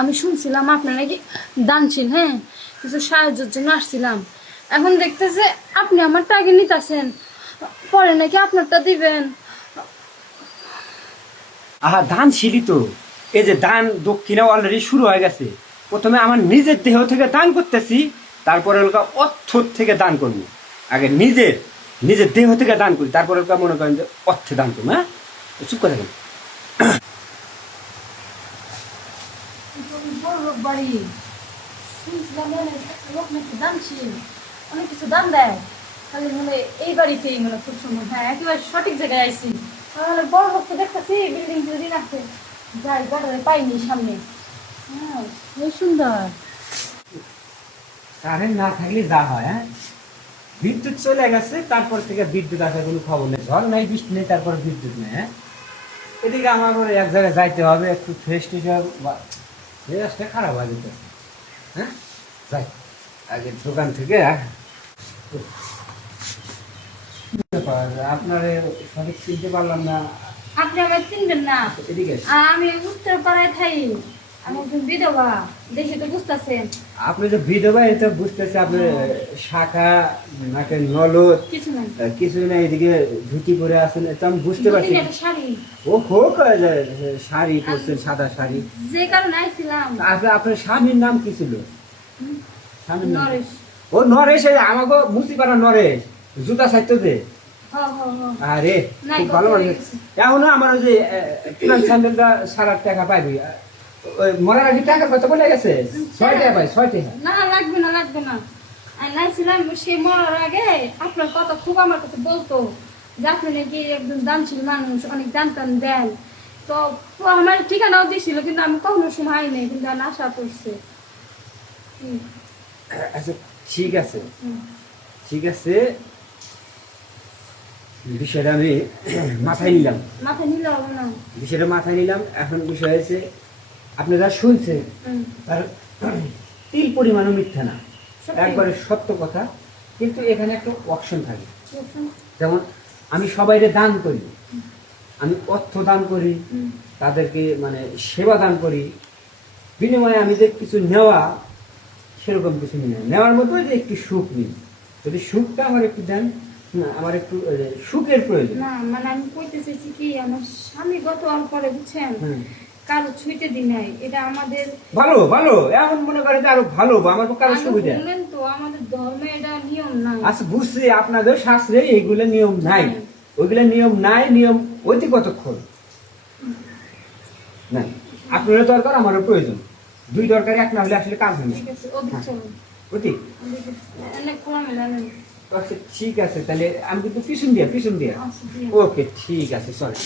আমি শুনছিলাম আপনার নাকি দানশীল, হ্যাঁ, কিছু সাহায্যের জন্য আসছিলাম। এখন দেখতেছে আপনি আমারটা আগে নিতেছেন, পরে নাকি আপনারটা দিবেন। আহা, দানশীলই তো। এই যে দান দক্ষিণা অলরেডি শুরু হয়ে গেছে। প্রথমে আমার নিজের দেহ থেকে দান করতেছি, তারপরে ওটা অর্থ থেকে দান করবো। আগে নিজের নিজের দেহ থেকে দান করি, তারপরে ওটা মনে করেন যে অর্থে দান করবো। হ্যাঁ, চুপ করে থাকেন। বাড়ি শুনছিলাম লোক নাকি দানশীল, অনেক কিছু দান দেয়। খালি মানে এই বাড়িতেই মানে খুব সুন্দর, হ্যাঁ একেবারে সঠিক জায়গায় আইসি। তাহলে বড় লোক তো দেখতেছি বিল্ডিং টিল্ডিং আছে, যাই বাড়ি পাইনি সামনে। হ্যাঁ খুব সুন্দর। কারেন্ট না থাকলে যা হয়, হ্যাঁ, বিদ্যুৎ চলে গেছে, তারপর থেকে বিদ্যুৎ আসার কোনো খবর নেই। ঝড় নাই, বৃষ্টি নেই, তারপর বিদ্যুৎ নেই। হ্যাঁ, এদিকে আমার এক জায়গায় যাইতে হবে, একটু ফ্রেশ ট্রেশ মেজাজটা খারাপ হয়ে যেতে। হ্যাঁ, যাই আগে দোকান থেকে। আপনার সঠিক চিনতে পারলাম না। আপনি আমার চিনবেন না? এদিকে আমি উত্তর পাড়ায় থাই, আমি একজন বিধবা, দেখে তো বুঝতেছেন। আপনি যে বিধবা এটা বুঝতেছে। আপনি শাখা নাকি নলদ কিছু নাই, কিছু না, এদিকে ধুতি পরে আছেন, এটা আমি বুঝতে পারছি। শাড়ি ও হোক, শাড়ি পরছেন, সাদা শাড়ি। যে কারণে আইছিলাম। আপনার স্বামীর নাম কি ছিল? স্বামীর নাম? নরেশ। ও নরেশ, আমাকে মুসিপাড়া নরেশ, জুতা সাইতো দে। আরে খুব ভালো মানুষ। এখনো আমার ওই যে স্যান্ডেলটা 7,8 টাকা পাইবি। ওই মরার আগে টাকা কত বলে গেছে? 6 টাকা পাই, 6 টাকা। না লাগবে না, লাগবে না। আমি নাইছিলাম সেই মরার আগে আপনার কথা খুব আমার কাছে বলতো যে আপনি নাকি একজন দানশীল মানুষ, অনেক দান টান দেন। তো আমার ঠিকানাও দিয়েছিল, কিন্তু আমি কখনো সময় নেই, কিন্তু আমি আশা করছি। আচ্ছা ঠিক আছে, ঠিক আছে, বিষয়টা আমি মাথায় নিলাম। মাথায় নিলে হবে না। বিষয়টা মাথায় নিলাম। এখন বিষয় হয়েছে, আপনি যা শুনছেন তার তিল পরিমাণও মিথ্যা না, একবারে সত্য কথা। কিন্তু এখানে একটা অপশন থাকে। যেমন আমি সবাইরে দান করি, আমি অর্থ দান করি, তাদেরকে মানে সেবা দান করি, বিনিময়ে আমি যে কিছু নেওয়া সেরকম কিছু নেই। নেওয়ার মতো যে একটু সুখ নিই, যদি সুখটা আমার একটু দেন, আমার একটু সুখের প্রয়োজন। না মানে আমি কইতে চাইছি কি, আমার স্বামী গত হওয়ার পরে বুঝছেন কারো ছুঁইতে দিন নাই, এটা আমাদের ভালো ভালো। এমন মনে করে যে আরো ভালো, আমার কারো সুবিধা। বললেন তো আমাদের ধর্মে এটা নিয়ম নাই। আচ্ছা বুঝছি, আপনাদের শাস্ত্রে এইগুলো নিয়ম নাই, ওইগুলো নিয়ম নাই। নিয়ম ওইটি কতক্ষণ নাই। আপনারও দরকার, আমারও প্রয়োজন, দুই দরকার, এক না হলে আসলে কাজ হয় না। ঠিক আছে, ওদিক চলুন। ওদিক? অনেক খোলামেলা নেই। আচ্ছা ঠিক আছে, তাহলে আমি কিন্তু পিছন দিয়া। ওকে ঠিক আছে, চলেন।